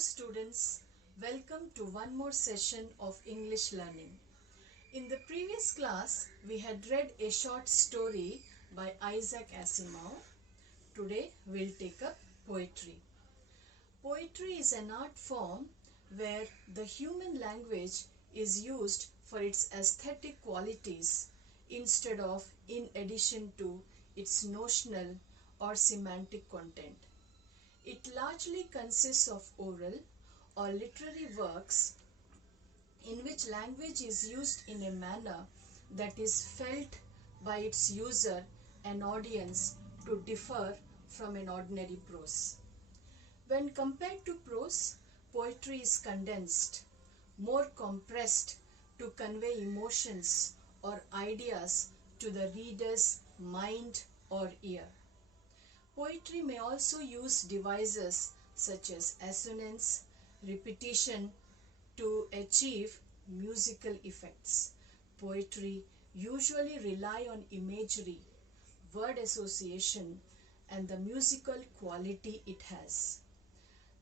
students, welcome to one more session of English learning. In the previous class, we had read a short story by Isaac Asimov. Today, we'll take up poetry. Poetry is an art form where the human language is used for its aesthetic qualities instead of in addition to its notional or semantic content. It largely consists of oral or literary works in which language is used in a manner that is felt by its user and audience to differ from an ordinary prose. When compared to prose, poetry is condensed, more compressed to convey emotions or ideas to the reader's mind or ear. Poetry may also use devices such as assonance, repetition to achieve musical effects. Poetry usually rely on imagery, word association, and the musical quality it has.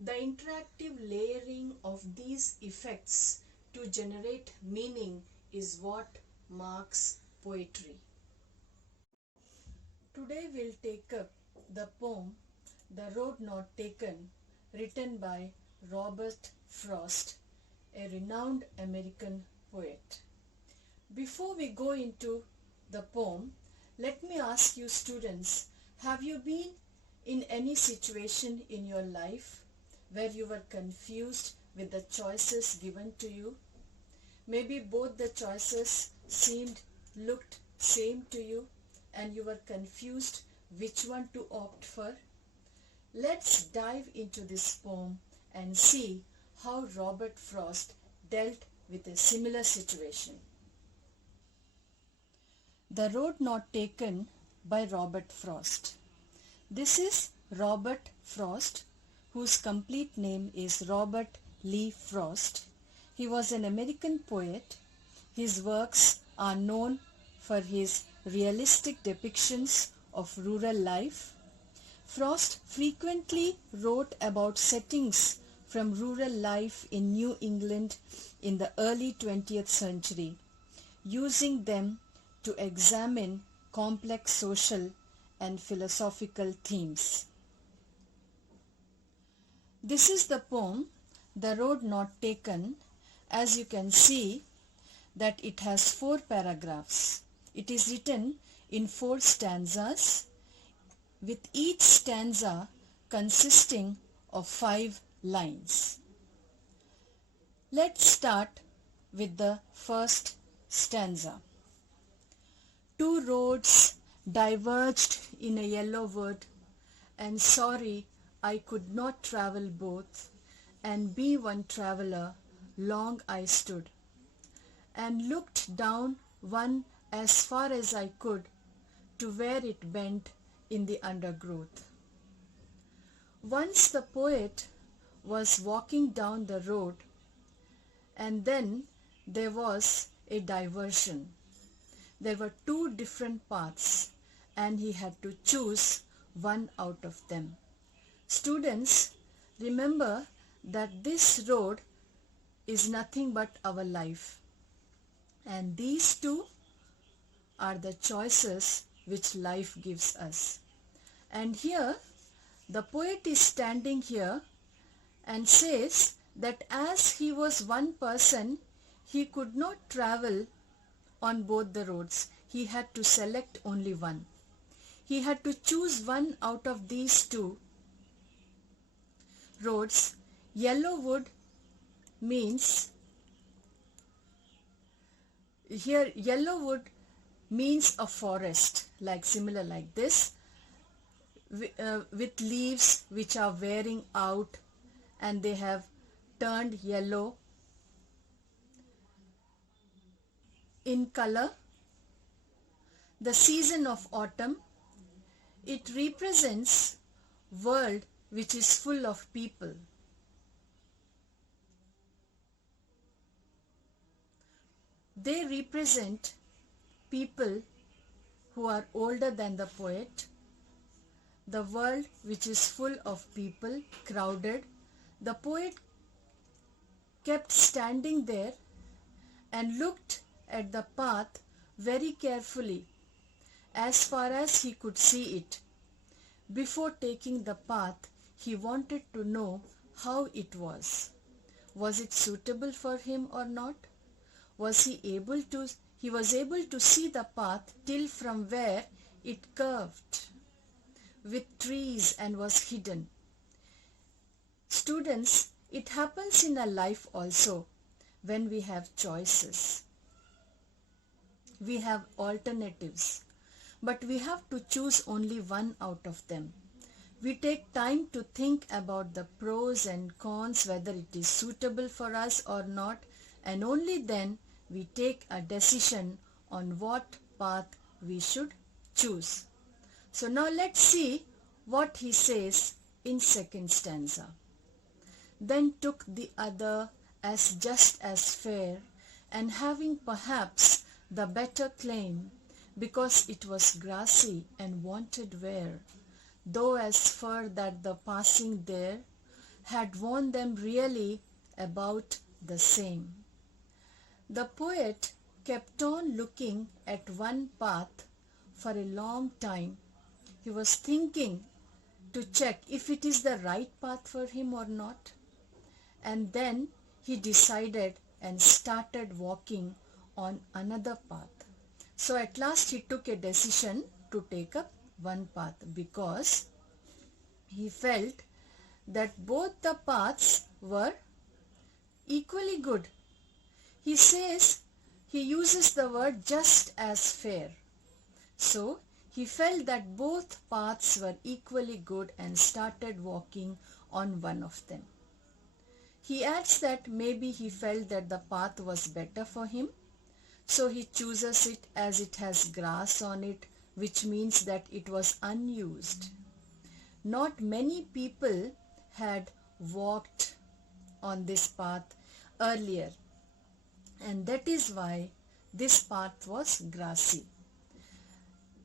The interactive layering of these effects to generate meaning is what marks poetry. Today we'll take up the poem The Road Not Taken, written by Robert Frost, a renowned American poet. Before we go into the poem, let me ask you students, have you been in any situation in your life where you were confused with the choices given to you? Maybe both the choices looked same to you and you were confused which one to opt for. Let's dive into this poem and see how Robert Frost dealt with a similar situation. The Road Not Taken by Robert Frost. This is Robert Frost, whose complete name is Robert Lee Frost. He was an American poet. His works are known for his realistic depictions of rural life. Frost frequently wrote about settings from rural life in New England in the early 20th century, using them to examine complex social and philosophical themes. This is the poem, The Road Not Taken. As you can see that it has 4 paragraphs. It is written in 4 stanzas, with each stanza consisting of 5 lines. Let's start with the first stanza. 2 roads diverged in a yellow wood, and sorry I could not travel both, and be one traveler, long I stood, and looked down one as far as I could, to where it bent in the undergrowth. Once the poet was walking down the road, and then there was a diversion. There were 2 different paths, and he had to choose one out of them. Students, remember that this road is nothing but our life, and these 2 are the choices which life gives us. And here the poet is standing here and says that as he was one person, he could not travel on both the roads. He had to select only one. He had to choose one out of these 2 roads. Yellow wood means, here yellow wood means a forest, similar like this, with leaves which are wearing out and they have turned yellow in color. The season of autumn, it represents world which is full of people. They represent people who are older than the poet, the world which is full of people, crowded. The poet kept standing there and looked at the path very carefully as far as he could see it. Before taking the path, he wanted to know how it was. Was it suitable for him or not? He was able to see the path till from where it curved with trees and was hidden. Students, it happens in our life also when we have choices. We have alternatives, but we have to choose only one out of them. We take time to think about the pros and cons, whether it is suitable for us or not, and only then we take a decision on what path we should choose. So now let's see what he says in second stanza. Then took the other as just as fair, and having perhaps the better claim, because it was grassy and wanted wear, though as fur that the passing there had worn them really about the same. The poet kept on looking at one path for a long time. He was thinking to check if it is the right path for him or not. And then he decided and started walking on another path. So at last he took a decision to take up one path, because he felt that both the paths were equally good. He uses the word just as fair. So he felt that both paths were equally good and started walking on one of them. He adds that maybe he felt that the path was better for him, so he chooses it as it has grass on it, which means that it was unused. Not many people had walked on this path earlier, and that is why this path was grassy.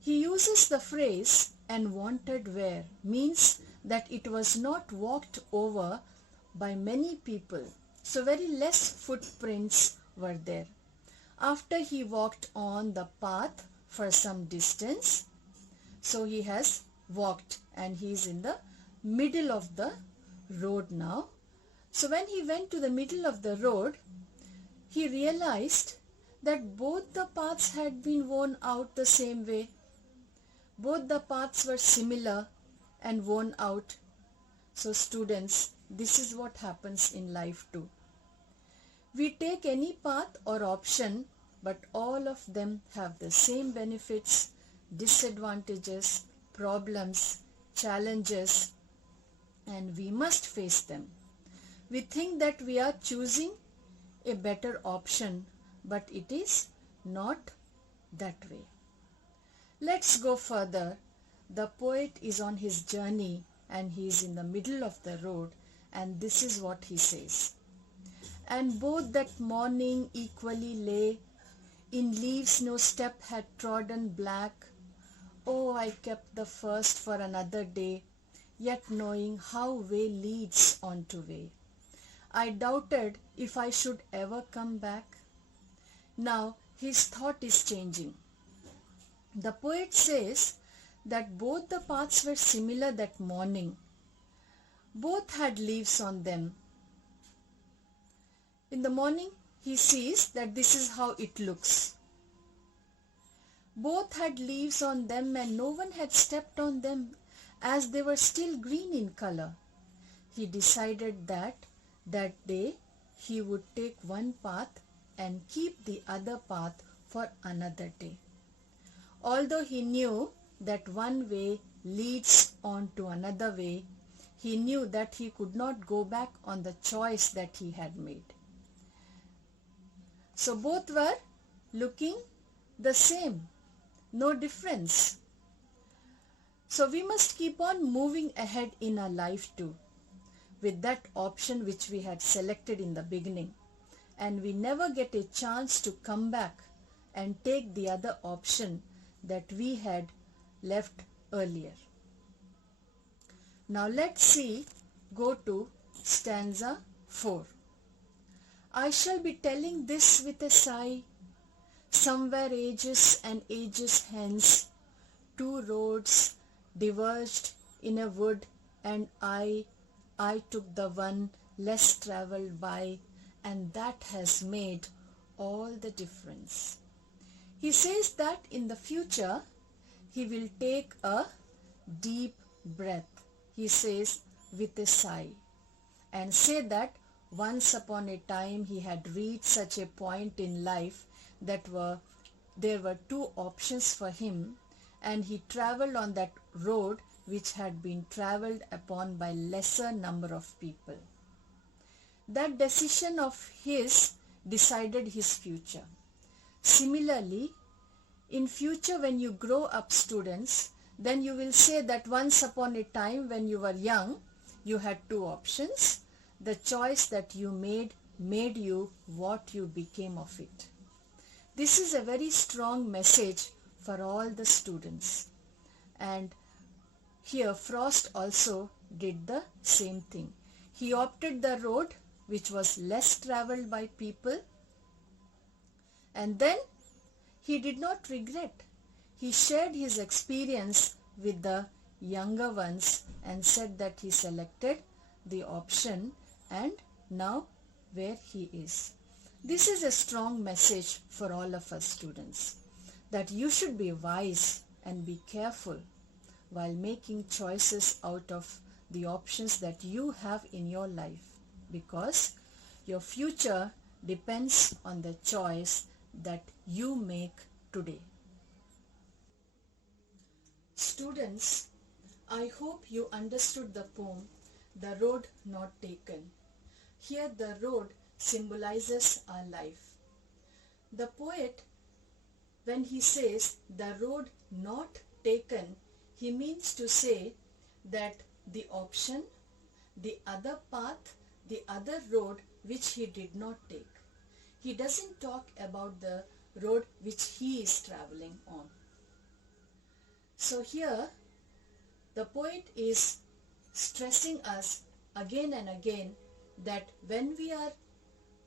He uses the phrase "and wanted wear," means that it was not walked over by many people, so very less footprints were there. After he walked on the path for some distance, so he has walked and he is in the middle of the road now. So when he went to the middle of the road, he realized that both the paths had been worn out the same way. Both the paths were similar and worn out. So students, this is what happens in life too. We take any path or option, but all of them have the same benefits, disadvantages, problems, challenges, and we must face them. We think that we are choosing a better option, but it is not that way. Let's go further. The poet is on his journey and he is in the middle of the road, and this is what he says. And both that morning equally lay, in leaves no step had trodden black. Oh, I kept the first for another day, yet knowing how way leads on to way. I doubted if I should ever come back. Now his thought is changing. The poet says that both the paths were similar that morning. Both had leaves on them. In the morning, he sees that this is how it looks. Both had leaves on them and no one had stepped on them, as they were still green in color. He decided that day he would take one path and keep the other path for another day. Although he knew that one way leads on to another way, he knew that he could not go back on the choice that he had made. So both were looking the same, no difference. So we must keep on moving ahead in our life too, with that option which we had selected in the beginning, and we never get a chance to come back and take the other option that we had left earlier. Now let's go to stanza 4. I shall be telling this with a sigh. Somewhere ages and ages hence, two roads diverged in a wood, and I took the one less travelled by, and that has made all the difference. He says that in the future he will take a deep breath, he says with a sigh, and say that once upon a time he had reached such a point in life that there were two options for him, and he travelled on that road which had been travelled upon by lesser number of people. That decision of his decided his future. Similarly, in future when you grow up, students, then you will say that once upon a time when you were young, you had two options. The choice that you made you what you became of it. This is a very strong message for all the students. And here Frost also did the same thing. He opted the road which was less travelled by people, and then he did not regret. He shared his experience with the younger ones and said that he selected the option, and now where he is. This is a strong message for all of us students, that you should be wise and be careful while making choices out of the options that you have in your life, because your future depends on the choice that you make today. Students, I hope you understood the poem, The Road Not Taken. Here the road symbolizes our life. The poet, when he says the road not taken, he means to say that the option, the other path, the other road which he did not take. He doesn't talk about the road which he is traveling on. So here the poet is stressing us again and again that when we are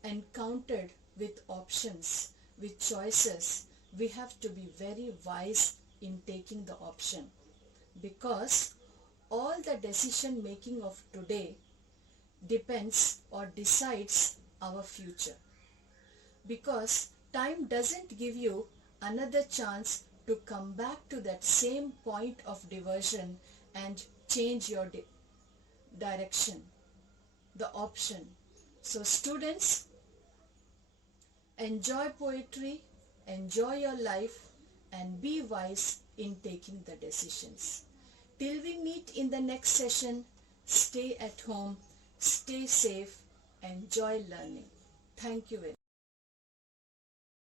encountered with options, with choices, we have to be very wise in taking the option, because all the decision making of today depends or decides our future, because time doesn't give you another chance to come back to that same point of diversion and change your direction, the option. So students, enjoy poetry, enjoy your life, and be wise in taking the decisions. Till we meet in the next session, stay at home, stay safe, enjoy learning. Thank you very much.